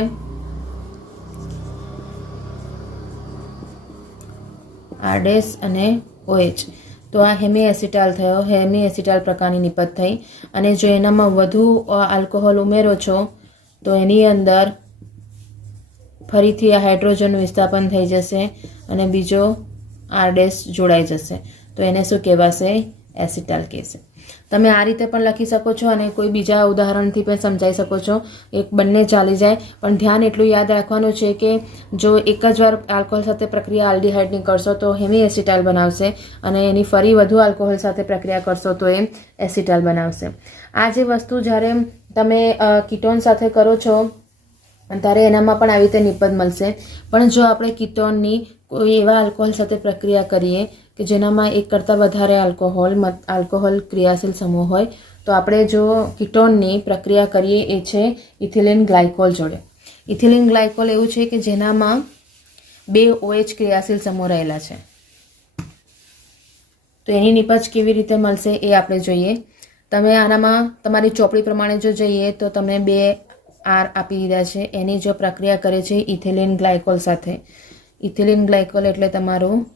R- અને OH. તો આ હેમી એસિટાલ થયો, હેમી એસિટાલ પ્રકારની નિપજ થઈ. અને જો એનામાં વધુ આલ્કોહોલ ઉમેરો છો તો એની અંદર ફરીથી આ હાઇડ્રોજનનું વિસ્થાપન થઈ જશે અને બીજો R- જોડાઈ જશે. તો એને શું કહેવાશે, એસિટાલ કહેશે. તમે આ રીતે પણ લખી શકો છો અને કોઈ બીજા ઉદાહરણથી પણ સમજાવી શકો છો. એક બંને ચાલી જાય. પણ ધ્યાન એટલું યાદ રાખવાનું છે કે જો એક જ વાર આલ્કોહોલ સાથે પ્રક્રિયા આલ્ડીહાઇડની કરશો તો હેમી એસિટાલ બનાવશે અને એની ફરી વધુ આલ્કોહોલ સાથે પ્રક્રિયા કરશો તો એ એસિટાલ બનાવશે. આ જે વસ્તુ જ્યારે તમે કીટોન સાથે કરો છો ત્યારે એનામાં પણ આવી રીતે નિપજ મળશે. પણ જો આપણે કીટોનની કોઈ એવા આલ્કોહોલ સાથે પ્રક્રિયા કરીએ કે જેનામાં એક કરતાં વધારે આલ્કોહોલ ક્રિયાશીલ સમૂહ હોય તો આપણે જો કીટોનની પ્રક્રિયા કરીએ એ છે ઇથિલિન ગ્લાયકોલ જોડે. ઇથિલિન ગ્લાયકોલ એવું છે કે જેનામાં 2 OH ક્રિયાશીલ સમૂહ રહેલા છે. તો એની નિપજ કેવી રીતે મળશે એ આપણે જોઈએ. તમે આનામાં તમારી ચોપડી પ્રમાણે જો જઈએ તો તમને 2 R આપી દીધા છે. એની જો પ્રક્રિયા કરે છે ઇથિલિન ગ્લાયકોલ સાથે. ઇથિલિન ગ્લાયકોલ એટલે તમારું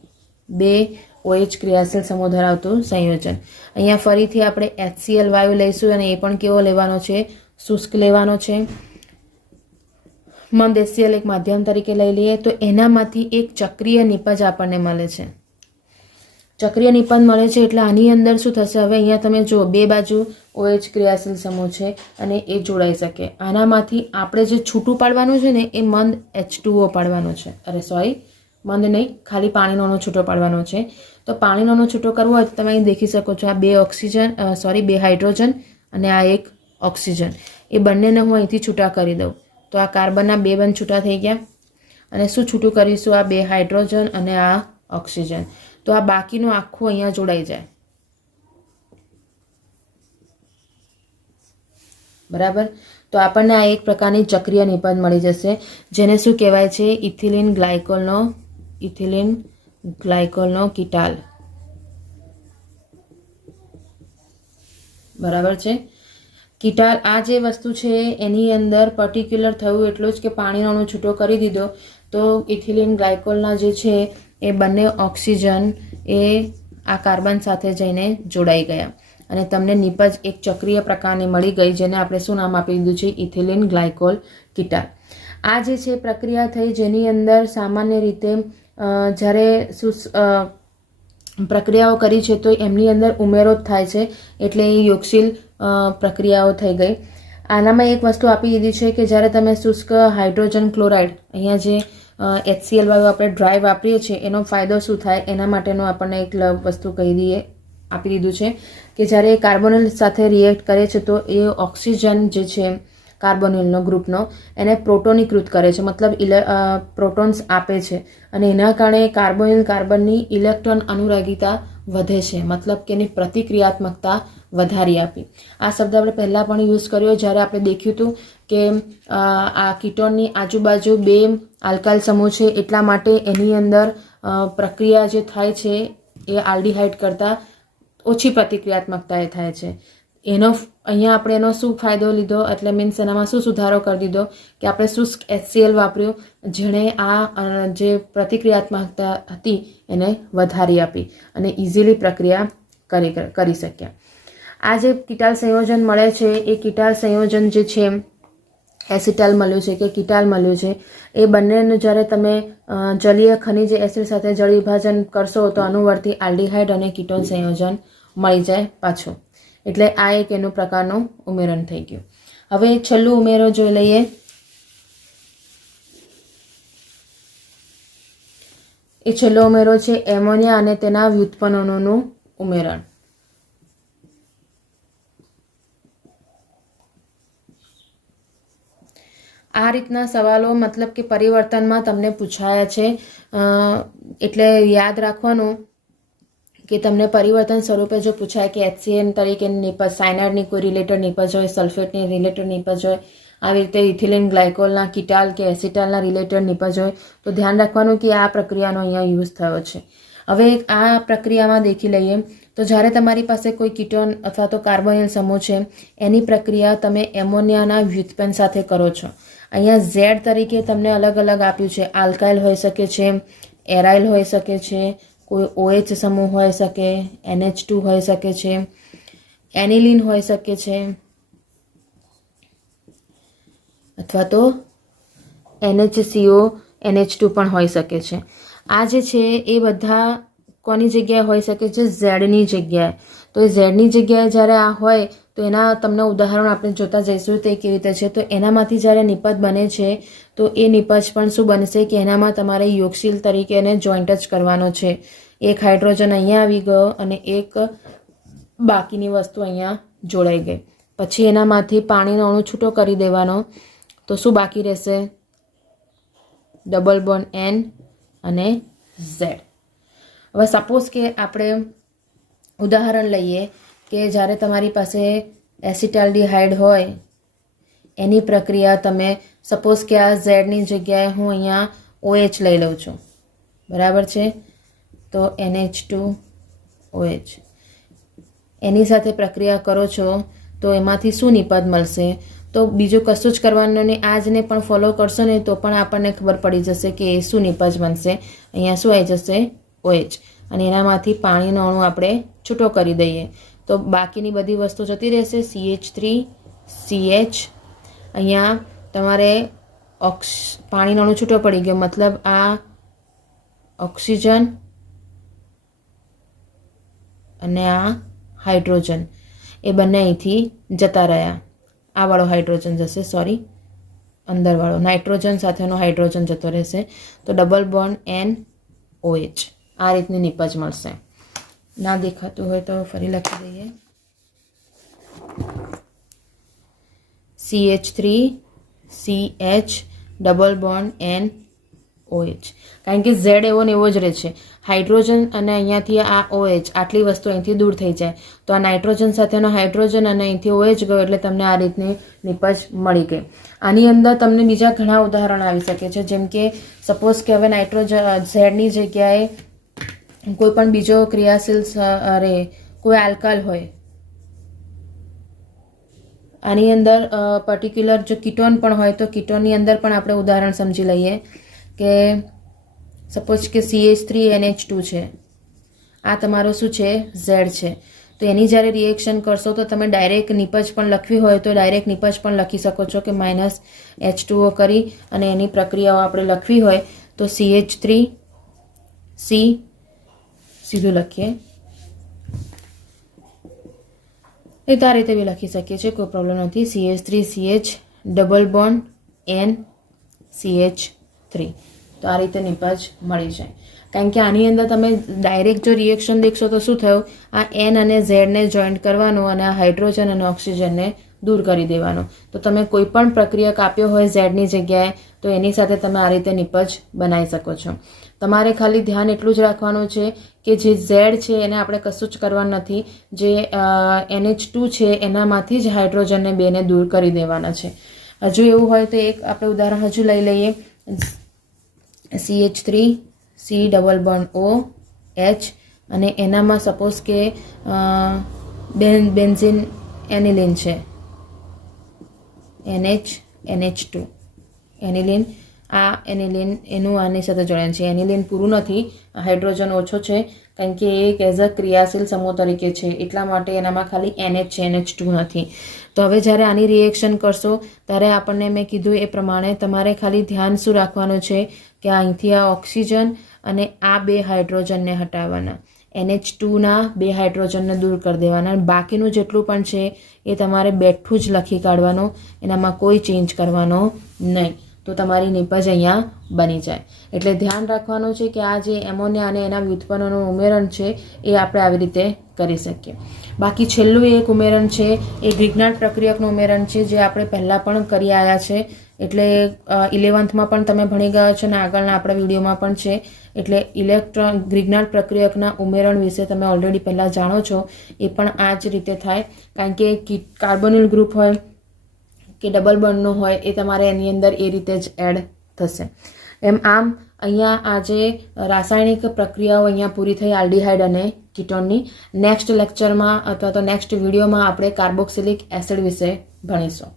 2 OH ક્રિયાશીલ સમૂહ ધરાવતું સંયોજન. અહીંયા ફરીથી આપણે HCl વાયુ લઈશું અને એ પણ કેવો લેવાનો છે, શુષ્ક લેવાનો છે. મંદ HCl એક માધ્યમ તરીકે લઈ લઈએ તો એનામાંથી એક ચક્રીય નિપજ આપણને મળે છે. ચક્રીય નિપજ મળે છે એટલે આની અંદર શું થશે, હવે અહીંયા તમે જુઓ બે બાજુ OH ક્રિયાશીલ સમૂહ છે અને એ જોડાઈ શકે. આનામાંથી આપણે જે છૂટું પાડવાનું છે ને એ મંદ H2O પાડવાનું છે. અરે સોરી, મંદ નહીં, ખાલી પાણીનો અણુ છૂટો પાડવાનો છે. તો પાણીનો અણુ છૂટો કરવો હોય તો તમે અહીં દેખી શકો છો, આ બે હાઇડ્રોજન અને આ એક ઓક્સિજન, એ બંનેને હું અહીંથી છૂટા કરી દઉં તો આ કાર્બનના બે બંધ છૂટા થઈ ગયા. અને શું છૂટું કરીશું, આ બે હાઇડ્રોજન અને આ ઓક્સિજન. તો આ બાકીનું આખું અહીંયા જોડાઈ જાય. બરાબર. તો આપણને આ એક પ્રકારની ચક્રીય નિપજ મળી જશે, જેને શું કહેવાય છે, ઇથિલિન ગ્લાયકોલનો કીટાલ. બરાબર છે. કીટાલ આ જે વસ્તુ છે એની અંદર પર્ટિક્યુલર થયું એટલું જ કે પાણીનો અણુ છૂટો કરી દીધો તો ઇથિલિન ગ્લાયકોલના જે છે એ બંને ઓક્સિજન એ આ કાર્બન સાથે જઈને જોડાઈ ગયા અને તમને નિપજ એક ચક્રીય પ્રકારની મળી ગઈ, જેને આપણે શું નામ આપી દીધું છે, ઇથિલિન ગ્લાયકોલ કીટાલ. આ જે છે પ્રક્રિયા થઈ જેની અંદર સામાન્ય રીતે જ્યારે પ્રક્રિયાઓ કરી છે તો એમની અંદર ઉમેરો જ થાય છે એટલે એ યોગશીલ પ્રક્રિયાઓ થઈ ગઈ. આનામાં એક વસ્તુ આપી દીધી છે કે જ્યારે તમે શુષ્ક હાઇડ્રોજન ક્લોરાઇડ, અહીંયા જે HCl વાળું આપણે ડ્રાય વાપરીએ છીએ એનો ફાયદો શું થાય એના માટેનો આપણને એક વસ્તુ આપી દીધું છે કે જ્યારે કાર્બોનિલ સાથે રિએક્ટ કરે છે તો એ ઓક્સિજન જે છે કાર્બોનિલનો ગ્રુપનો એને પ્રોટોનીકૃત કરે છે, મતલબ પ્રોટોન્સ આપે છે અને એના કારણે કાર્બનની ઇલેક્ટ્રોન અનુરાગીતા વધે છે, મતલબ કે એની પ્રતિક્રિયાત્મકતા વધારી આપી. આ શબ્દ આપણે પહેલાં પણ યુઝ કર્યો જ્યારે આપણે દેખ્યું હતું કે આ કીટોનની આજુબાજુ બે આલ્કાઇલ સમૂહ છે એટલા માટે એની અંદર પ્રક્રિયા જે થાય છે એ આલ્ડીહાઇડ કરતાં ઓછી પ્રતિક્રિયાત્મકતા એ થાય છે. અહીંયા આપણે એનો શું ફાયદો લીધો, એટલે મીન્સ એનામાં શું સુધારો કરી દીધો કે આપણે શુષ્ક HCl વાપર્યું જેણે આ જે પ્રતિક્રિયાત્મકતા હતી એને વધારી આપી અને ઇઝીલી પ્રક્રિયા કરી શક્યા. આ જે કીટાલ સંયોજન મળે છે એ કીટાલ સંયોજન જે છે એસિટાલ મળ્યું છે કે કીટાલ મળ્યું છે એ બંનેનું જ્યારે તમે જલીય ખનિજ એસિડ સાથે જળ વિભાજન કરશો તો અનુવર્તી આલ્ડીહાઇડ અને કીટોન સંયોજન મળી જાય પાછું. એટલે આ એક એનું પ્રકારનું ઉમેરણ થઈ ગયું. હવે છેલ્લું ઉમેરો જોઈ લઈએ. એ છેલ્લો ઉમેરો છે એમોનિયા અને તેના વ્યુત્પન્નોનું ઉમેરણ. આ રીતના સવાલો મતલબ કે પરિવર્તનમાં તમને પૂછાયા છે, એટલે યાદ રાખવાનું કે તમને પરિવર્તન સ્વરૂપે જો પૂછાય કે HCl તરીકેની નિપજ, સાયનાઇડની કોઈ રિલેટેડ નિપજ હોય, સલ્ફેટની રિલેટેડ નિપજ હોય, આવી રીતે ઇથિલિન ગ્લાયકોલના કીટાલ કે એસિટાલના રિલેટેડ નિપજ હોય તો ધ્યાન રાખવાનું કે આ પ્રક્રિયાનો અહીંયા યુઝ થયો છે. હવે આ પ્રક્રિયામાં દેખી લઈએ તો જ્યારે તમારી પાસે કોઈ કીટોન અથવા તો કાર્બોનિલ સમૂહ છે એની પ્રક્રિયા તમે એમોનિયાના વ્યુત્પન્ન સાથે કરો છો. અહીંયા Z તરીકે તમને અલગ અલગ આપ્યું છે, આલ્કાઇલ હોઈ શકે છે, એરાઇલ હોઈ શકે છે, કોઈ OH સમૂહ હોઈ શકે, NH2 હોઈ શકે છે, એનિલિન હોઈ શકે છે અથવા તો NHCO NH2 પણ હોઈ શકે છે. આ જે છે એ બધા કોની જગ્યાએ હોઈ શકે છે, ઝેડની જગ્યાએ. તો એ ઝેડની જગ્યાએ જ્યારે આ હોય તો એના તમને ઉદાહરણ આપણે જોતા જઈશું તે કેવી રીતે છે. તો એનામાંથી જ્યારે નિપજ બને છે તો એ નિપજ પણ શું બનશે કે એનામાં તમારે યોગશીલ તરીકે એને જોઈન્ટ જ કરવાનો છે. એક હાઇડ્રોજન અહીંયા આવી ગયો અને એક બાકીની વસ્તુ અહીંયા જોડાઈ ગઈ. પછી એનામાંથી પાણીનો અણુ છૂટો કરી દેવાનો તો શું બાકી રહેશે, ડબલ બોન્ડ N અને Z. હવે સપોઝ કે આપણે ઉદાહરણ લઈએ કે જ્યારે તમારી પાસે એસિટાલ્ડીહાઇડ હોય એની પ્રક્રિયા તમે સપોઝ કે આ ઝેડની જગ્યાએ હું અહીંયા OH લઈ લઉં છું, બરાબર છે. તો NH2OH એની સાથે પ્રક્રિયા કરો છો તો એમાંથી શું નિપજ મળશે, તો બીજું કશું જ કરવાનું નહીં, આજને પણ ફોલો કરશો ને તો પણ આપણને ખબર પડી જશે કે એ શું નિપજ બનશે. અહીંયા શું આવી જશે, OH, અને એનામાંથી પાણીનો અણુ આપણે છૂટો કરી દઈએ તો બાકીની બધી વસ્તુ જતી રહેશે, CH3 CH. અહીંયા તમારે પાણીનો અણુ છૂટો પડી ગયો, મતલબ આ ઓક્સિજન અને આ હાઇડ્રોજન એ બંને અહીંથી જતા રહ્યા. આ વાળો હાઇડ્રોજન જશે, સોરી અંદરવાળો નાઇટ્રોજન સાથેનો હાઇડ્રોજન જતો રહેશે. તો ડબલ બોન્ડ NOH આ રીતની નિપજ મળશે. ના દેખાતું હોય તો ફરી લખી દઈએ. CH3CH double bond NOH. કારણ કે ઝેડ એવો ને એવો જ રહે છે. હાઇડ્રોજન અને અહીંયાથી આ OH આટલી વસ્તુ અહીંથી દૂર થઈ જાય તો આ નાઇટ્રોજન સાથેનો હાઇડ્રોજન અને અહીંથી OH ગયો એટલે તમને આ રીતની નિપજ મળી ગઈ. આની અંદર તમને બીજા ઘણા ઉદાહરણ આવી શકે છે, જેમ કે સપોઝ કે હવે ઝેડની જગ્યાએ કોઈ પણ બીજો ક્રિયાશીલ કોઈ આલ્કાલ હોય. આની અંદર પર્ટિક્યુલર જો કીટોન પણ હોય તો કીટોનની અંદર પણ આપણે ઉદાહરણ સમજી લઈએ કે સપોઝ કે CH3NH2 છે, આ તમારો શું છે ઝેડ છે. તો એની જ્યારે રિએક્શન કરશો તો તમે ડાયરેક્ટ નિપજ પણ લખવી હોય તો ડાયરેક્ટ નિપજ પણ લખી શકો છો કે -H2O કરી અને એની પ્રક્રિયાઓ આપણે લખવી હોય તો CH3C સીધું લખીએ. એ તો આ રીતે બી લખી શકીએ છીએ, કોઈ પ્રોબ્લેમ નથી. CH3CH double bond NCH3. તો આ રીતે નિપજ મળી જાય. કારણ કે આની અંદર તમે ડાયરેક્ટ જો રિએક્શન દેખશો તો શું થયું, આ N અને ઝેડને જોઈન્ટ કરવાનું અને આ હાઇડ્રોજન અને ઓક્સિજનને દૂર કરી દેવાનો. તો તમે કોઈ પણ પ્રક્રિયા કાપ્યો હોય ઝેડની જગ્યાએ તો એની સાથે તમે આ રીતે નિપજ બનાવી શકો છો. તમારે ખાલી ધ્યાન એટલું જ રાખવાનું છે કે જે ઝેડ છે એને આપણે કશું જ કરવાનું નથી, જે NH2 છે એનામાંથી જ હાઇડ્રોજનને બેને દૂર કરી દેવાના છે. હજુ એવું હોય તો એક આપણે ઉદાહરણ હજુ લઈ લઈએ. CH3C ડબલ બોન્ડ OH અને એનામાં સપોઝ કે બેન્ઝીન એનિલિન છે, NH2 એનિલિન. આ એનિલિન એનું આની સાથે જોડાણ છે. એનિલિન પૂરું નથી, હાઇડ્રોજન ઓછો છે કારણ કે એક એઝ અ ક્રિયાશીલ સમૂહ તરીકે છે, એટલા માટે એનામાં ખાલી NH છે, NH2 નથી. તો હવે જ્યારે આની રિએક્શન કરશો ત્યારે આપણને મેં કીધું એ પ્રમાણે તમારે ખાલી ધ્યાન શું રાખવાનું છે કે અહીંથી આ ઓક્સિજન અને આ બે હાઇડ્રોજનને હટાવવાના, NH2ના બે હાઇડ્રોજનને દૂર કરી દેવાના. બાકીનું જેટલું પણ છે એ તમારે બેઠું જ લખી કાઢવાનું, એનામાં કોઈ ચેન્જ કરવાનો નહીં. તો તમારી નિપજ અહીંયા બની જાય. એટલે ધ્યાન રાખવાનું છે કે આ જે એમોનિયા અને એના વ્યુત્પન્નોનું ઉમેરણ છે એ આપણે આવી રીતે કરી શકીએ. બાકી છેલ્લું એક ઉમેરણ છે એ ગ્રિગ્નાર્ડ પ્રક્રિયકનું ઉમેરણ છે, જે આપણે પહેલાં પણ કરી આવ્યા છે. એટલે 11th પણ તમે ભણી ગયા છો અને આગળના આપણા વિડીયોમાં પણ છે. એટલે ગ્રિગ્નાર્ડ પ્રક્રિયકના ઉમેરણ વિશે તમે ઓલરેડી પહેલાં જાણો છો. એ પણ આ જ રીતે થાય, કારણ કે કાર્બોનિલ ગ્રુપ હોય કે ડબલ બોન્ડનું હોય એ તમારે એની અંદર એ રીતે જ એડ થશે. આમ અહીંયા આજે રાસાયણિક પ્રક્રિયાઓ અહીંયા પૂરી થઈ આલ્ડીહાઇડ અને કીટોનની. નેક્સ્ટ લેક્ચરમાં અથવા તો નેક્સ્ટ વિડીયોમાં આપણે કાર્બોક્સિલિક એસિડ વિશે ભણીશું.